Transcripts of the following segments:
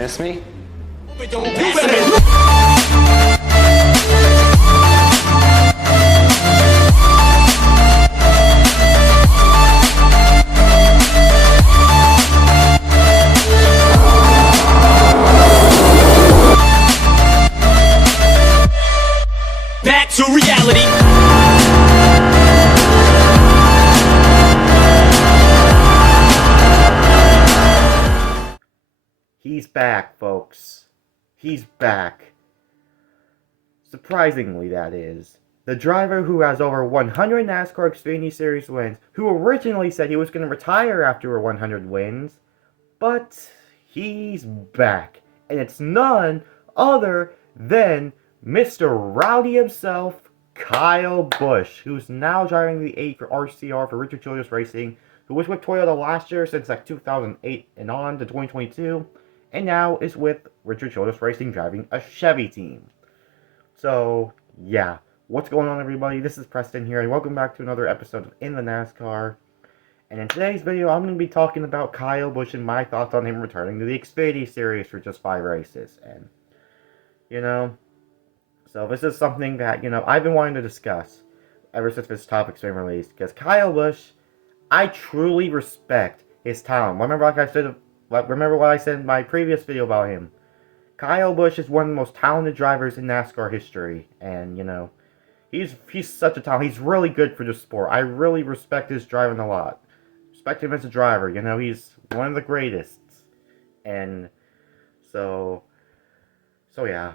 Miss me? Back to reality. He's back, folks. He's back. Surprisingly, that is. The driver who has over 100 NASCAR Xfinity Series wins, who originally said he was going to retire after 100 wins, but he's back. And it's none other than Mr. Rowdy himself, Kyle Busch, who's now driving the 8 for RCR for Richard Childress Racing, who was with Toyota last year since like 2008 and on to 2022. And now is with Richard Childress Racing driving a Chevy team. So, yeah. What's going on, everybody? This is Preston here, and welcome back to another episode of In the NASCAR. And in today's video, I'm going to be talking about Kyle Busch and my thoughts on him returning to the Xfinity Series for just 5 races. And, so this is something that, I've been wanting to discuss ever since this topic's been released. Because Kyle Busch, I truly respect his talent. Remember what I said in my previous video about him. Kyle Busch is one of the most talented drivers in NASCAR history. And, he's such a talent. He's really good for the sport. I really respect his driving a lot. Respect him as a driver. He's one of the greatest. And so yeah.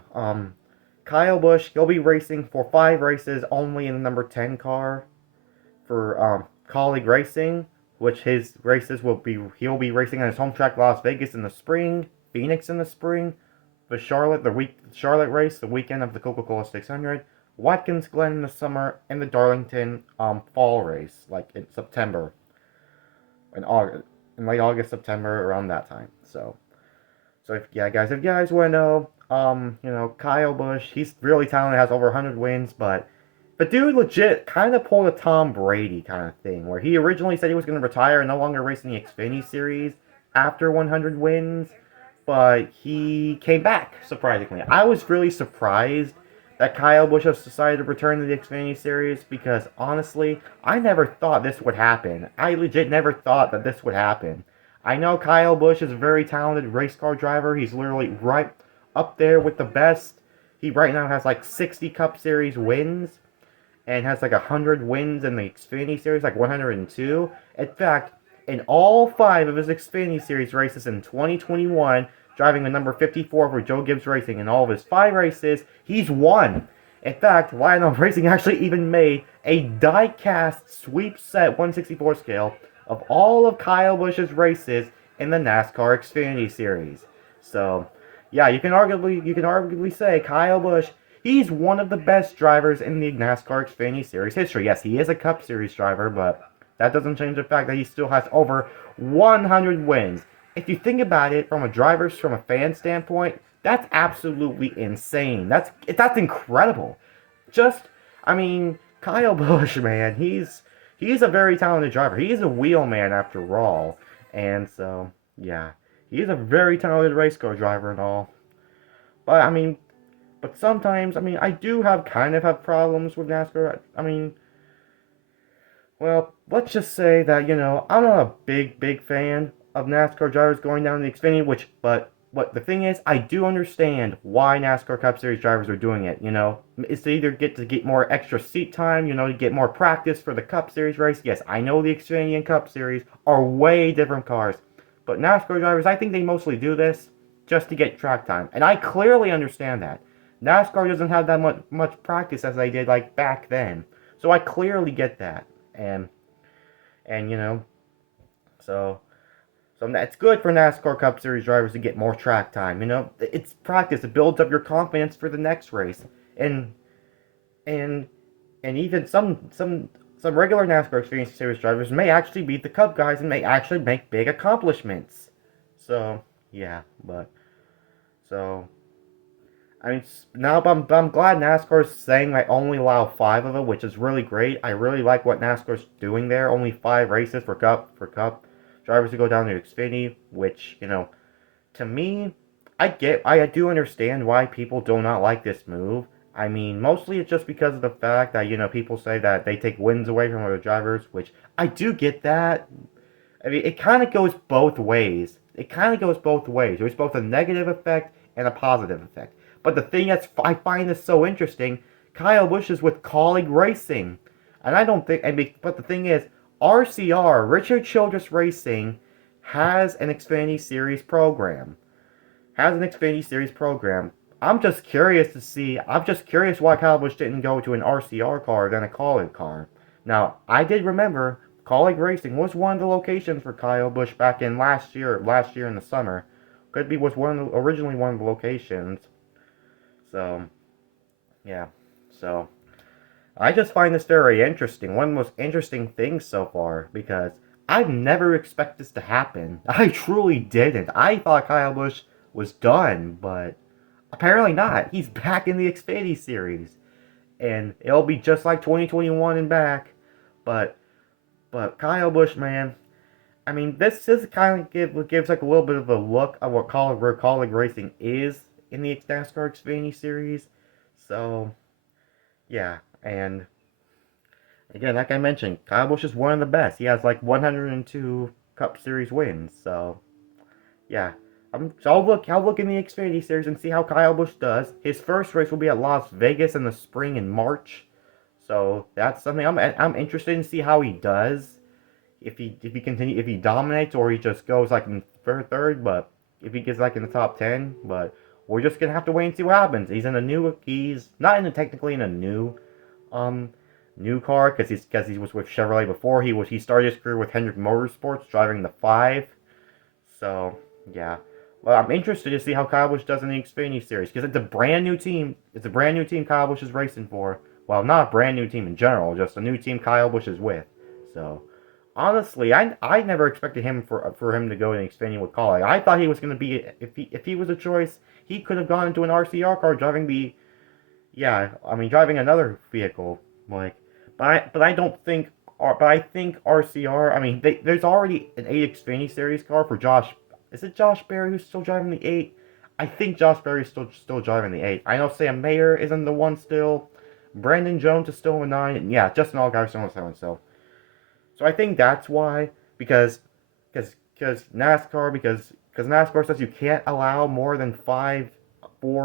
Kyle Busch, he'll be racing for 5 races only in the number 10 car for Colleague Racing, which he'll be racing on his home track Las Vegas in the spring, Phoenix in the spring, the Charlotte race the weekend of the Coca-Cola 600, Watkins Glen in the summer, and the Darlington fall race like in September, in late August, September, around that time. So if you guys want to know, Kyle Busch, he's really talented, has over 100 wins, but dude legit kind of pulled a Tom Brady kind of thing, where he originally said he was going to retire and no longer race in the Xfinity Series after 100 wins, but he came back, surprisingly. I was really surprised that Kyle Busch has decided to return to the Xfinity Series, because honestly, I never thought this would happen. I legit never thought that this would happen. I know Kyle Busch is a very talented race car driver. He's literally right up there with the best. He right now has like 60 Cup Series wins, and has like 100 wins in the Xfinity Series, like 102. In fact, in all 5 of his Xfinity Series races in 2021, driving the number 54 for Joe Gibbs Racing, in all of his 5 races, he's won. In fact, Lionel Racing actually even made a die-cast sweep set 164 scale of all of Kyle Busch's races in the NASCAR Xfinity Series. So, yeah, you can arguably say Kyle Busch, he's one of the best drivers in the NASCAR Xfinity Series history. Yes, he is a Cup Series driver, but that doesn't change the fact that he still has over 100 wins. If you think about it from a fan standpoint, that's absolutely insane. That's incredible. Kyle Busch, man, he's a very talented driver. He is a wheelman after all. And so, yeah, he's a very talented race car driver and all. But sometimes, I do have problems with NASCAR. Well, let's just say that, I'm not a big fan of NASCAR drivers going down to the Xfinity, but the thing is, I do understand why NASCAR Cup Series drivers are doing it, It's to either get more extra seat time, to get more practice for the Cup Series race. Yes, I know the Xfinity and Cup Series are way different cars, but NASCAR drivers, I think they mostly do this just to get track time, and I clearly understand that. NASCAR doesn't have that much practice as they did, like, back then. So I clearly get that. And so it's good for NASCAR Cup Series drivers to get more track time. It's practice. It builds up your confidence for the next race. And even some regular NASCAR Xfinity Series drivers may actually beat the Cup guys and may actually make big accomplishments. So, yeah, now I'm glad NASCAR's saying I only allow 5 of it, which is really great. I really like what NASCAR's doing there. Only 5 races for Cup drivers to go down to Xfinity, which, to me, I do understand why people do not like this move. I mean, mostly it's just because of the fact that, people say that they take wins away from other drivers, which I do get that. I mean, it kind of goes both ways. It kind of goes both ways. There's both a negative effect and a positive effect. But the thing that's I find this so interesting, Kyle Busch is with Colleague Racing, and I don't think. I mean, but the thing is, RCR Richard Childress Racing has an Xfinity Series program. Has an Xfinity Series program. I'm just curious to see. I'm just curious why Kyle Busch didn't go to an RCR car than a Colleague car. Now, I did remember Colleague Racing was one of the locations for Kyle Busch back in last year in the summer. Could be was originally one of the locations. So, yeah. So, I just find this very interesting. One of the most interesting things so far because I've never expected this to happen. I truly didn't. I thought Kyle Busch was done, but apparently not. He's back in the Xfinity series, and it'll be just like 2021 and back. But Kyle Busch, man, I mean, this kind of gives like a little bit of a look of what colleague racing is in the NASCAR Xfinity series. So yeah, and again, like I mentioned, Kyle Busch is one of the best. He has like 102 Cup Series wins. So yeah, so I'll look in the Xfinity series and see how Kyle Busch does. His first race will be at Las Vegas in the spring in March. So that's something I'm interested in to see how he does. If he dominates or he just goes like in third, but if he gets like in the top 10, but we're just gonna have to wait and see what happens. He's not technically in a um new car because he was with Chevrolet before. He started his career with Hendrick Motorsports driving the 5. So yeah. Well, I'm interested to see how Kyle Busch does in the Xfinity Series because it's a brand new team. It's a brand new team Kyle Busch is racing for. Well, not a brand new team in general, just a new team Kyle Busch is with. So, honestly, I never expected him for him to go in Xfinity with Colleague. I thought he was going to be if he was a choice, he could have gone into an RCR car driving driving another vehicle like. But I don't think. But I think RCR. I mean, there's already an 8 Xfinity Series car for Josh. Is it Josh Berry who's still driving the 8? I think Josh Berry's still driving the 8. I know Sam Mayer is in the 1 still. Brandon Jones is still in the 9. And yeah, Justin Allgaier is still in the 7. So I think that's why because NASCAR says you can't allow more than 4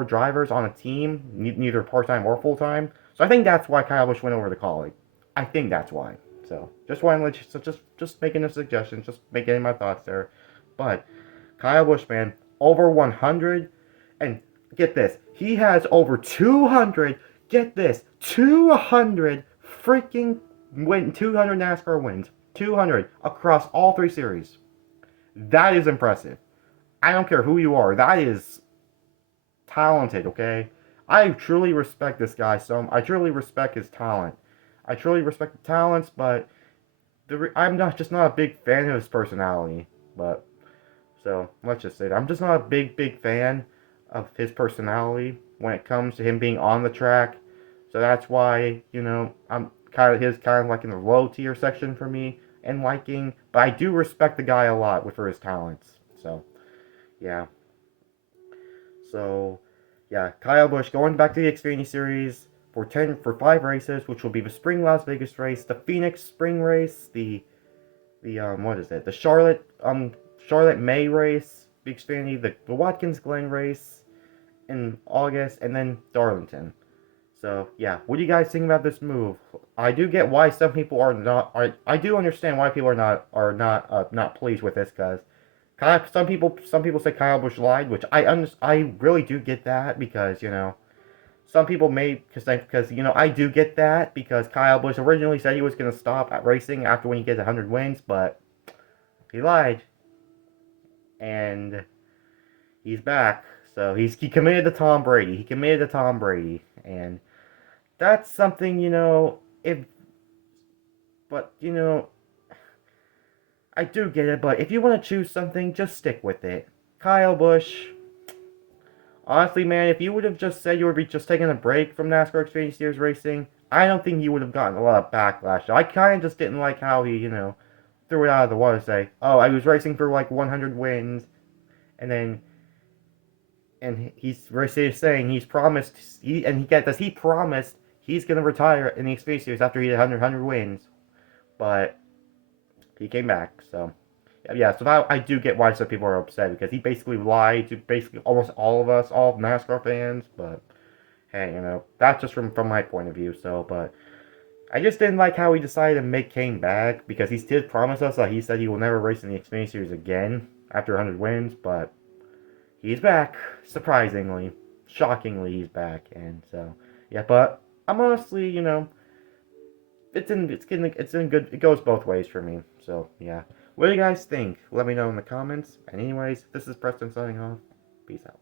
drivers on a team, neither part time or full time. So I think that's why Kyle Busch went over the Colleague. I think that's why. So just want to let you, so just making a suggestion, just making my thoughts there. But Kyle Busch, man, over 100, and get this, he has over 200. Get this, 200 freaking 200 NASCAR wins, 200 across all 3 series. That is impressive. I don't care who you are. That is talented. Okay, I truly respect this guy. I truly respect his talent. I truly respect the talents, but I'm not a big fan of his personality. But so let's just say that I'm just not a big fan of his personality when it comes to him being on the track. So that's why I'm kind of like in the low tier section for me and liking. But I do respect the guy a lot for his talents. So yeah. So yeah, Kyle Busch going back to the Xfinity Series for 5 races, which will be the Spring Las Vegas race, the Phoenix Spring race, the what is it? The Charlotte May race, the Xfinity, the Watkins Glen race in August, and then Darlington. So yeah, what do you guys think about this move? I do get why some people are not. I do understand why people are not pleased with this because some people say Kyle Busch lied, which I really do get that because some people may because I do get that because Kyle Busch originally said he was gonna stop at racing after when he gets 100 wins, but he lied and he's back. So he committed to Tom Brady. He committed to Tom Brady, and that's something if but I do get it. But if you want to choose something, just stick with it. Kyle Busch. Honestly, man, if you would have just said you would be just taking a break from NASCAR Xfinity Series racing, I don't think you would have gotten a lot of backlash. I kind of just didn't like how he, threw it out of the water, say, oh, I was racing for like 100 wins, and then and he's saying he's promised, he promised he's gonna retire in the Xfinity Series after he had 100 wins, but he came back. So yeah, so now I do get why some people are upset because he basically lied to basically almost all of us, all NASCAR fans. But hey, that's just from my point of view. So, but I just didn't like how he decided to make Kane back because he did promise us that he said he will never race in the Xfinity Series again after 100 wins, but he's back, surprisingly, shockingly, he's back, and so yeah. But I'm honestly, it's in good. It goes both ways for me. So yeah. What do you guys think? Let me know in the comments. And anyways, this is Preston signing off. Peace out.